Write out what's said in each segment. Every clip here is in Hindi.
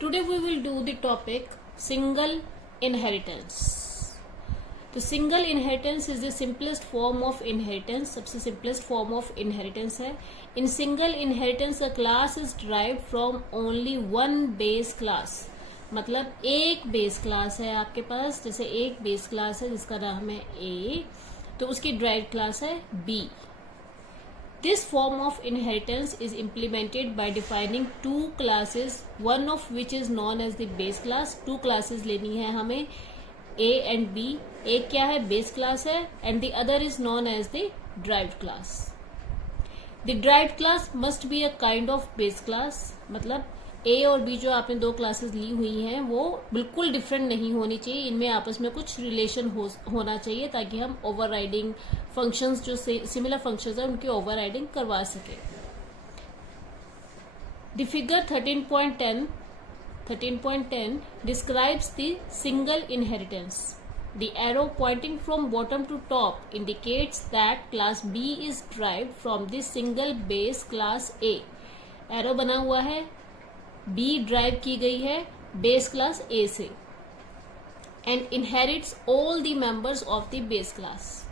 Today we will do the topic single inheritance. तो single inheritance is the simplest form of inheritance, सबसे सिंपलेस्ट फॉर्म ऑफ इनहेरिटेंस है. In single inheritance a class is derived from only one base class. मतलब एक बेस क्लास है आपके पास, जैसे एक बेस क्लास है जिसका नाम है ए, तो उसकी डिराइव्ड क्लास है B. This form of inheritance is implemented by defining two classes, one of which is known as the base class. Two classes लेनी है हमें, A and B. एक क्या है, base class है, and the other is known as the derived class. The derived class must be a kind of base class. मतलब A और B जो आपने दो क्लासेस ली हुई हैं वो बिल्कुल डिफरेंट नहीं होनी चाहिए, इनमें आपस में कुछ रिलेशन होना चाहिए ताकि हम ओवरराइडिंग फंक्शंस जो सिमिलर फंक्शंस हैं उनकी ओवरराइडिंग करवा सके. The figure 13.10 describes the single inheritance. The arrow pointing from bottom to top indicates that class B is derived from the single base class A. Arrow बना हुआ है, B ड्राइव की गई है बेस क्लास A से, and inherits all the members of the base class.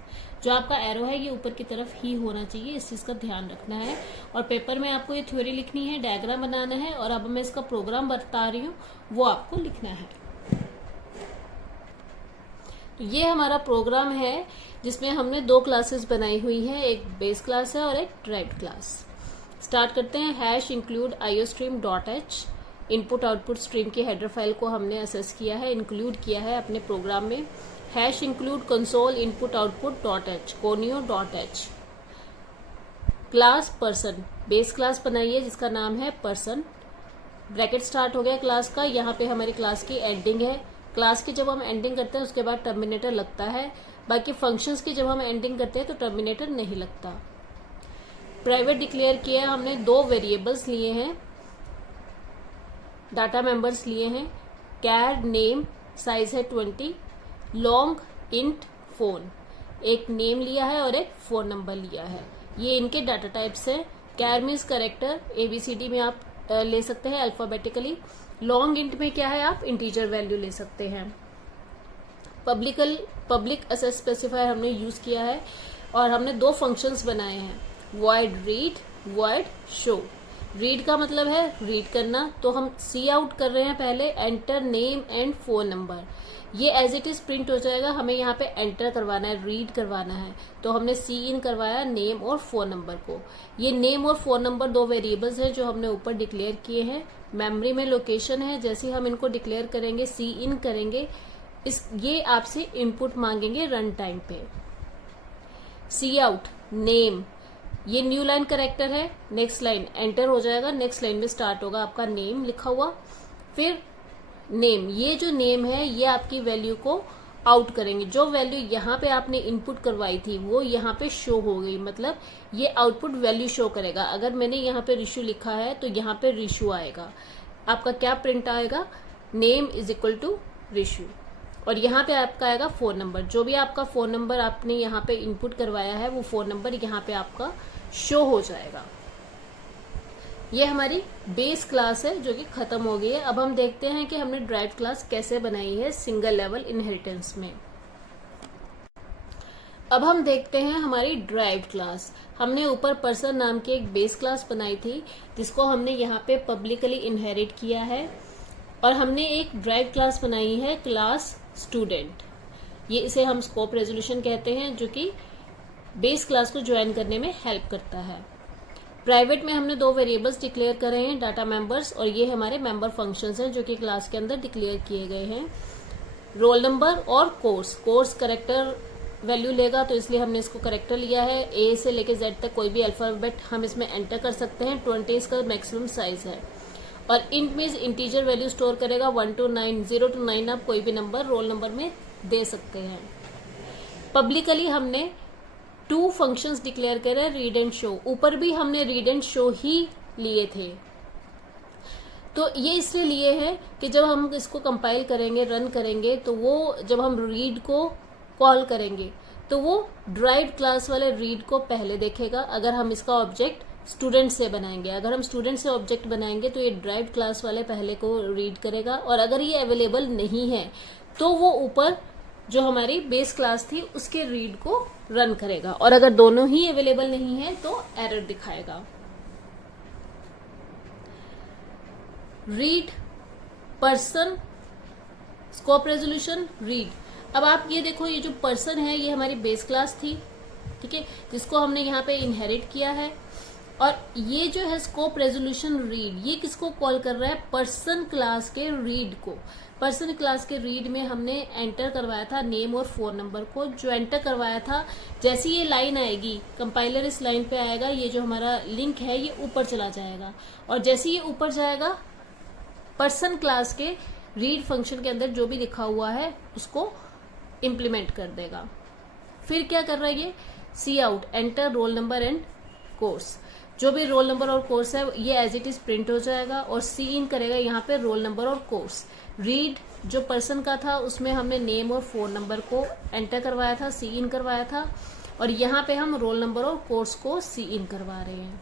जो आपका एरो है ये ऊपर की तरफ ही होना चाहिए, इस चीज का ध्यान रखना है. और पेपर में आपको ये थ्योरी लिखनी है, डायग्राम बनाना है, और अब मैं इसका प्रोग्राम बता रही हूँ वो आपको लिखना है. तो ये हमारा प्रोग्राम है जिसमें हमने दो क्लासेस बनाई हुई है, एक बेस क्लास है और एक डिराइव्ड क्लास. स्टार्ट करते हैं. Hash include iostream dot H. Input output stream की हेडर फाइल को हमने असेस किया है, इंक्लूड किया है अपने प्रोग्राम में. Hash include console input output dot H, conio dot H. Class person, base class बनाई है जिसका नाम है पर्सन. ब्रैकेट स्टार्ट हो गया क्लास का, यहाँ पे हमारी क्लास की एंडिंग है. क्लास की जब हम एंडिंग करते हैं उसके बाद टर्मिनेटर लगता है, बाकी फंक्शंस की जब हम एंडिंग करते हैं तो टर्मिनेटर नहीं लगता. प्राइवेट डिक्लेयर किया है हमने, दो वेरिएबल्स लिए हैं, डाटा मेंबर्स लिए हैं. कैर नेम, साइज है 20. लॉन्ग इंट फोन, एक नेम लिया है और एक फोन नंबर लिया है. ये इनके डाटा टाइप्स हैं. कैर मीन्स करेक्टर, ABCD में आप ले सकते हैं अल्फाबेटिकली. लॉन्ग इंट में क्या है, आप इंटीजर वैल्यू ले सकते हैं. पब्लिक असेस स्पेसिफायर हमने यूज किया है, और हमने दो फंक्शंस बनाए हैं, void read, void show. Read का मतलब है रीड करना, तो हम सी आउट कर रहे हैं पहले, enter name and phone number. ये एज इट इज प्रिंट हो जाएगा, हमें यहाँ पे एंटर करवाना है, रीड करवाना है, तो हमने सी इन करवाया नेम और फोन नंबर को. ये नेम और फोन नंबर दो वेरिएबल्स हैं जो हमने ऊपर डिक्लेयर किए हैं. मेमोरी में लोकेशन है, जैसे ही हम इनको डिक्लेयर करेंगे, सी इन करेंगे, ये आपसे इनपुट मांगेंगे रन टाइम पे. सी आउट नेम, ये न्यू लाइन करेक्टर है, नेक्स्ट लाइन एंटर हो जाएगा, नेक्स्ट लाइन में स्टार्ट होगा आपका नेम लिखा हुआ. फिर नेम, ये जो नेम है ये आपकी वैल्यू को आउट करेंगे. जो वैल्यू यहाँ पे आपने इनपुट करवाई थी वो यहाँ पे शो हो गई, मतलब ये आउटपुट वैल्यू शो करेगा. अगर मैंने यहाँ पे रिशू लिखा है तो यहाँ पे रिशू आएगा. आपका क्या प्रिंट आएगा, name is equal to Rishu. और यहाँ पे आपका आएगा फोन नंबर. जो भी आपका फोन नंबर आपने यहाँ पे इनपुट करवाया है वो फोन नंबर यहाँ पे आपका शो हो जाएगा. ये हमारी बेस क्लास है जो कि खत्म हो गई है. अब हम देखते हैं कि हमने डिराइव्ड क्लास कैसे बनाई है सिंगल लेवल इनहेरिटेंस में. अब हम देखते हैं हमारी डिराइव्ड क्लास. हमने ऊपर पर्सन नाम की एक बेस क्लास बनाई थी जिसको हमने यहाँ पे पब्लिकली इनहेरिट किया है, और हमने एक डिराइव्ड क्लास बनाई है क्लास स्टूडेंट. ये इसे हम स्कोप रेजोल्यूशन कहते हैं, जो कि बेस क्लास को ज्वाइन करने में हेल्प करता है. प्राइवेट में हमने दो वेरिएबल्स डिक्लेयर करे हैं, डाटा मेंबर्स, और ये हमारे मेंबर फंक्शंस हैं जो कि क्लास के अंदर डिक्लेयर किए गए हैं. रोल नंबर और कोर्स करेक्टर वैल्यू लेगा, तो इसलिए हमने इसको करेक्टर लिया है. A से लेके Z तक कोई भी अल्फाबेट हम इसमें एंटर कर सकते हैं. 20 इसका मैक्सिमम साइज है. और int means integer value store करेगा 1 to 9, 0 to 9 आप कोई भी नंबर रोल नंबर में दे सकते हैं. पब्लिकली हमने टू फंक्शंस डिक्लेयर करे, रीड एंड शो. ऊपर भी हमने रीड एंड शो ही लिए थे, तो ये इसलिए लिए हैं कि जब हम इसको कंपाइल करेंगे, रन करेंगे, तो वो जब हम रीड को कॉल करेंगे तो वो डिराइव्ड क्लास वाले रीड को पहले देखेगा अगर हम इसका ऑब्जेक्ट स्टूडेंट से बनाएंगे। अगर हम स्टूडेंट से ऑब्जेक्ट बनाएंगे तो ये ड्राइव्ड क्लास वाले पहले को रीड करेगा, और अगर ये अवेलेबल नहीं है तो वो ऊपर जो हमारी बेस क्लास थी उसके रीड को रन करेगा, और अगर दोनों ही अवेलेबल नहीं है तो एरर दिखाएगा। Read, person, scope resolution, read. अब आप ये देखो, ये जो पर्सन है ये हमारी बेस क्लास थी, ठीक है, जिसको हमने यहाँ पे इनहेरिट किया है, और ये जो है स्कोप रेजोल्यूशन रीड, ये किसको कॉल कर रहा है? पर्सन क्लास के रीड को। पर्सन क्लास के रीड में हमने एंटर करवाया था नेम और फोन नंबर को, जो एंटर करवाया था जैसी ये लाइन आएगी, कंपाइलर इस लाइन पे आएगा, ये जो हमारा लिंक है ये ऊपर चला जाएगा, और जैसे ये ऊपर जाएगा पर्सन क्लास के रीड फंक्शन के अंदर जो भी लिखा हुआ है उसको इम्प्लीमेंट कर देगा। फिर क्या कर रहा है ये? See out, enter roll number and course. जो भी रोल नंबर और कोर्स है ये एज इट इज प्रिंट हो जाएगा, और सी इन करेगा यहाँ पे रोल नंबर और कोर्स। रीड जो पर्सन का था उसमें हमने नेम और फोन नंबर को एंटर करवाया था, सी इन करवाया था, और यहाँ पे हम रोल नंबर और कोर्स को सी इन करवा रहे हैं।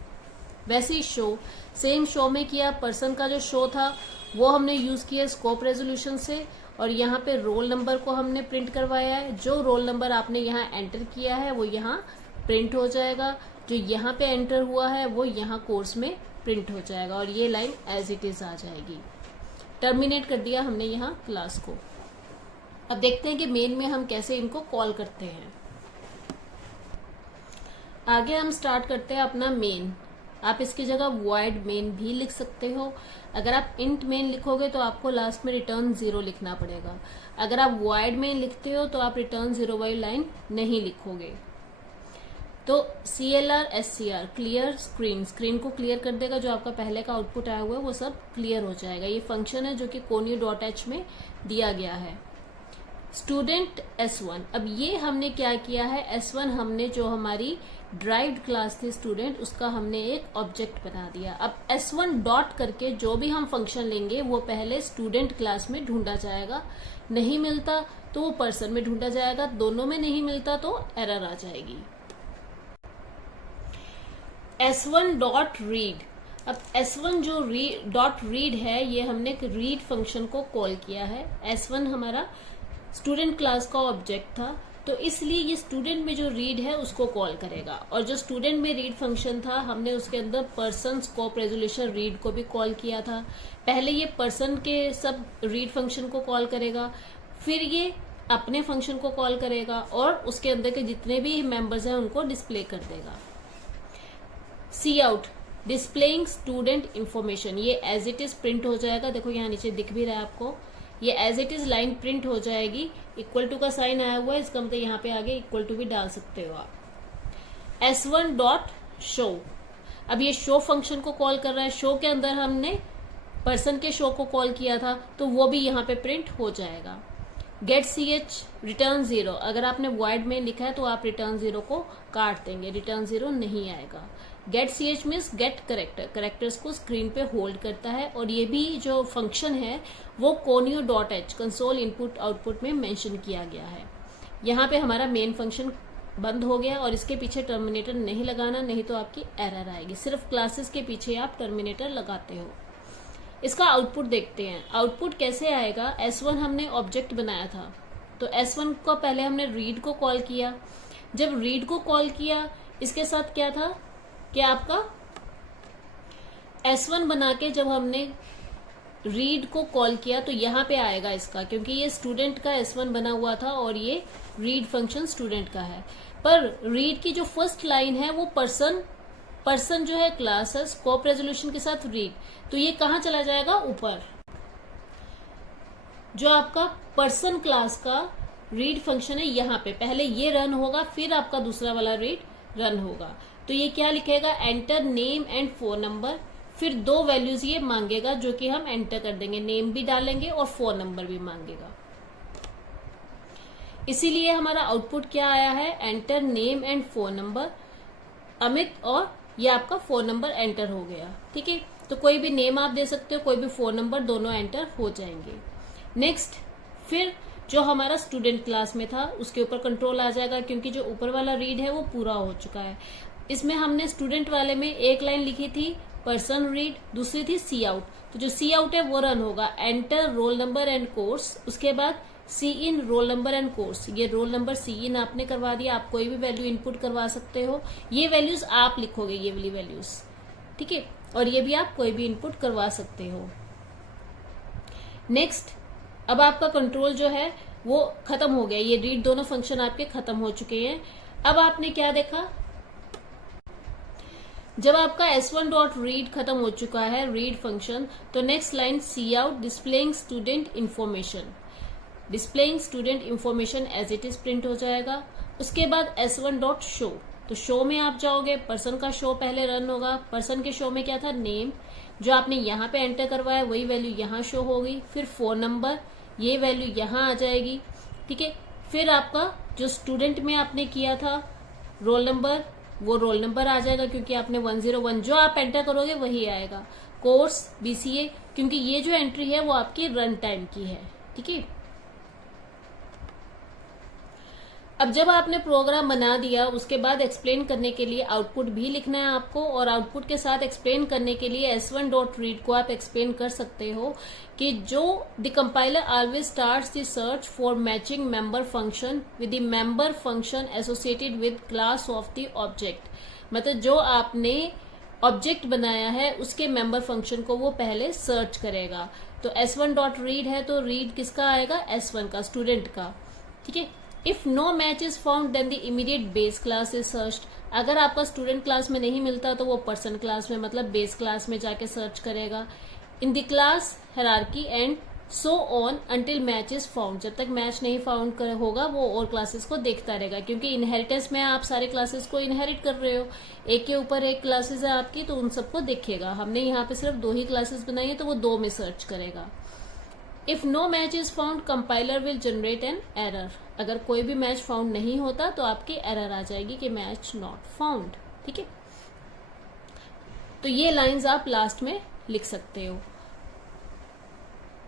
वैसे ही शो, सेम शो में किया, पर्सन का जो शो था वो हमने यूज किया स्कोप रेजोल्यूशन से, और यहाँ पे रोल नंबर को हमने प्रिंट करवाया है। जो रोल नंबर आपने यहाँ एंटर किया है वो यहाँ प्रिंट हो जाएगा, जो यहाँ पे एंटर हुआ है वो यहाँ कोर्स में प्रिंट हो जाएगा, और ये लाइन एज इट इज आ जाएगी। टर्मिनेट कर दिया हमने यहाँ क्लास को। अब देखते हैं कि मेन में हम कैसे इनको कॉल करते हैं। आगे हम स्टार्ट करते हैं अपना मेन। आप इसकी जगह वॉइड मेन भी लिख सकते हो। अगर आप इंट मेन लिखोगे तो आपको लास्ट में रिटर्न 0 लिखना पड़ेगा। अगर आप वॉइड मेन लिखते हो तो आप रिटर्न 0 वाली लाइन नहीं लिखोगे। तो CLR SCR, clear screen, screen को क्लियर कर देगा, जो आपका पहले का आउटपुट आया हुआ है वो सब क्लियर हो जाएगा। ये फंक्शन है जो कि conio.h में दिया गया है। स्टूडेंट S1, अब ये हमने क्या किया है, S1 हमने जो हमारी ड्राइव्ड क्लास थी स्टूडेंट, उसका हमने एक ऑब्जेक्ट बना दिया। अब S1 डॉट करके जो भी हम फंक्शन लेंगे वो पहले स्टूडेंट क्लास में ढूंढा जाएगा, नहीं मिलता तो वो पर्सन में ढूंढा जाएगा, दोनों में नहीं मिलता तो एरर आ जाएगी। S1 डॉट रीड, अब S1 जो डॉट रीड है ये हमने एक रीड फंक्शन को कॉल किया है। S1 हमारा स्टूडेंट क्लास का ऑब्जेक्ट था, तो इसलिए ये स्टूडेंट में जो रीड है उसको कॉल करेगा, और जो स्टूडेंट में रीड फंक्शन था हमने उसके अंदर पर्सन स्कोप रेजोल्यूशन रीड को भी कॉल किया था। पहले ये पर्सन के सब रीड फंक्शन को कॉल करेगा, फिर ये अपने फंक्शन को कॉल करेगा, और उसके अंदर के जितने भी मेंबर्स हैं उनको डिस्प्ले कर देगा। सी आउट, डिस्प्लेइंग स्टूडेंट इंफॉर्मेशन, ये एज इट इज प्रिंट हो जाएगा। देखो यहाँ नीचे दिख भी रहा है आपको, ये as it is line print हो जाएगी। इक्वल टू का साइन आया हुआ है, इसका मतलब यहाँ पे आगे इक्वल टू भी डाल सकते हो आप। S1 डॉट शो, अब ये शो फंक्शन को कॉल कर रहा है। शो के अंदर हमने पर्सन के शो को कॉल किया था तो वो भी यहाँ पे प्रिंट हो जाएगा। गेट CH, रिटर्न 0, अगर आपने वॉइड में लिखा है तो आप रिटर्न 0 को काट देंगे, रिटर्न 0 नहीं आएगा। Get CH means get character, characters को स्क्रीन पे होल्ड करता है, और ये भी जो फंक्शन है वो conio.h, कंसोल इनपुट आउटपुट में मेंशन किया गया है। यहाँ पे हमारा मेन फंक्शन बंद हो गया, और इसके पीछे टर्मिनेटर नहीं लगाना, नहीं तो आपकी एरर आएगी। सिर्फ क्लासेस के पीछे आप टर्मिनेटर लगाते हो। इसका आउटपुट देखते हैं, आउटपुट कैसे आएगा। S1 हमने ऑब्जेक्ट बनाया था, तो S1 को पहले हमने रीड को कॉल किया। जब रीड को कॉल किया इसके साथ क्या था कि आपका S1 बना के जब हमने रीड को कॉल किया तो यहाँ पे आएगा इसका, क्योंकि ये स्टूडेंट का S1 बना हुआ था और ये रीड फंक्शन स्टूडेंट का है। पर रीड की जो फर्स्ट लाइन है वो पर्सन जो है क्लास है, स्कोप रेजोल्यूशन के साथ रीड, तो ये कहाँ चला जाएगा, ऊपर। जो आपका पर्सन क्लास का रीड फंक्शन है यहाँ पे पहले ये रन होगा, फिर आपका दूसरा वाला रीड रन होगा। तो ये क्या लिखेगा, enter name and phone number, फिर 2 वैल्यूज ये मांगेगा जो कि हम एंटर कर देंगे, नेम भी डालेंगे और फोन नंबर भी मांगेगा। इसीलिए हमारा आउटपुट क्या आया है, enter name and phone number Amit, और ये आपका फोन नंबर एंटर हो गया। ठीक है, तो कोई भी नेम आप दे सकते हो, कोई भी फोन नंबर, दोनों एंटर हो जाएंगे। नेक्स्ट, फिर जो हमारा स्टूडेंट क्लास में था उसके ऊपर कंट्रोल आ जाएगा, क्योंकि जो ऊपर वाला रीड है वो पूरा हो चुका है। इसमें हमने स्टूडेंट वाले में एक लाइन लिखी थी पर्सन रीड, दूसरी थी सी आउट। तो जो सी आउट है वो रन होगा enter roll number and course, उसके बाद सी इन रोल नंबर एंड कोर्स। ये रोल नंबर सी इन आपने करवा दिया, आप कोई भी वैल्यू इनपुट करवा सकते हो, ये वैल्यूज आप लिखोगे, ये वाली वैल्यूज, ठीक है, और ये भी आप कोई भी इनपुट करवा सकते हो। नेक्स्ट, अब आपका कंट्रोल जो है वो खत्म हो गया, ये रीड दोनों फंक्शन आपके खत्म हो चुके हैं। अब आपने क्या देखा, जब आपका S1 डॉट रीड खत्म हो चुका है, रीड फंक्शन, तो next line C out displaying student information, displaying student information as it is print हो जाएगा। उसके बाद S1 डॉट शो, तो शो में आप जाओगे, पर्सन का शो पहले रन होगा, पर्सन के शो में क्या था, नेम, जो आपने यहाँ पे एंटर करवाया वही वैल्यू यहाँ शो होगी, फिर फोन नंबर, ये वैल्यू यहाँ आ जाएगी, ठीक है। फिर आपका जो स्टूडेंट में आपने किया था रोल नंबर, वो रोल नंबर आ जाएगा क्योंकि आपने 101 जो आप एंटर करोगे वही आएगा। कोर्स BCA, क्योंकि ये जो एंट्री है वो आपकी रन टाइम की है, ठीक है। अब जब आपने प्रोग्राम बना दिया, उसके बाद एक्सप्लेन करने के लिए आउटपुट भी लिखना है आपको, और आउटपुट के साथ एक्सप्लेन करने के लिए S1 डॉट रीड को आप एक्सप्लेन कर सकते हो कि जो the compiler always starts the search for matching member function with the member function associated with class of the object, मतलब जो आपने ऑब्जेक्ट बनाया है उसके मेंबर फंक्शन को वो पहले सर्च करेगा। तो S1 डॉट रीड है तो रीड किसका आएगा, S1 का, स्टूडेंट का, ठीक है। If no match is found then the immediate base class is searched, अगर आपका स्टूडेंट क्लास में नहीं मिलता तो वो पर्सन क्लास में, मतलब बेस क्लास में जाके सर्च करेगा। In the class hierarchy and so on until match is found, जब तक मैच नहीं फाउंड होगा वो और क्लासेस को देखता रहेगा, क्योंकि इनहेरिटेंस में आप सारे क्लासेस को इनहेरिट कर रहे हो, एक के ऊपर एक क्लासेस है आपकी, तो उन सबको देखेगा। हमने यहाँ पे सिर्फ 2 ही क्लासेस बनाई है तो वो 2 में सर्च करेगा। If no match is found compiler will generate an error, अगर कोई भी मैच फाउंड नहीं होता तो आपकी एरर आ जाएगी कि मैच नॉट फाउंड, ठीक है। तो ये लाइंस आप लास्ट में लिख सकते हो।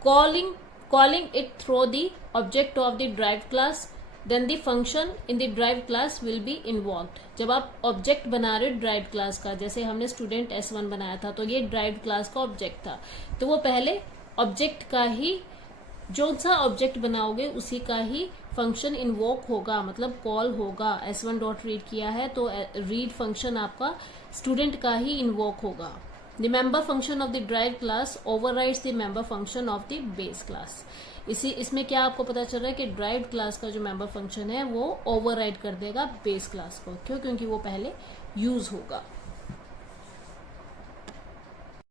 Calling it through the object of the derived class, then the function in the derived class will be involved. जब आप ऑब्जेक्ट बना रहे हो ड्राइव्ड क्लास का, जैसे हमने स्टूडेंट S1 बनाया था तो ये ड्राइव्ड क्लास का ऑब्जेक्ट था, तो वो पहले ऑब्जेक्ट का ही, जो सा ऑब्जेक्ट बनाओगे उसी का ही फंक्शन इन्वोक होगा, मतलब कॉल होगा। S1 डॉट रीड किया है तो रीड फंक्शन आपका स्टूडेंट का ही इन्वोक होगा। The member function of the derived class overrides the member function of the base class. इसमें क्या आपको पता चल रहा है कि ड्राइव्ड क्लास का जो मेंबर फंक्शन है वो ओवरराइड कर देगा बेस क्लास को, क्यों, क्योंकि वो पहले यूज होगा।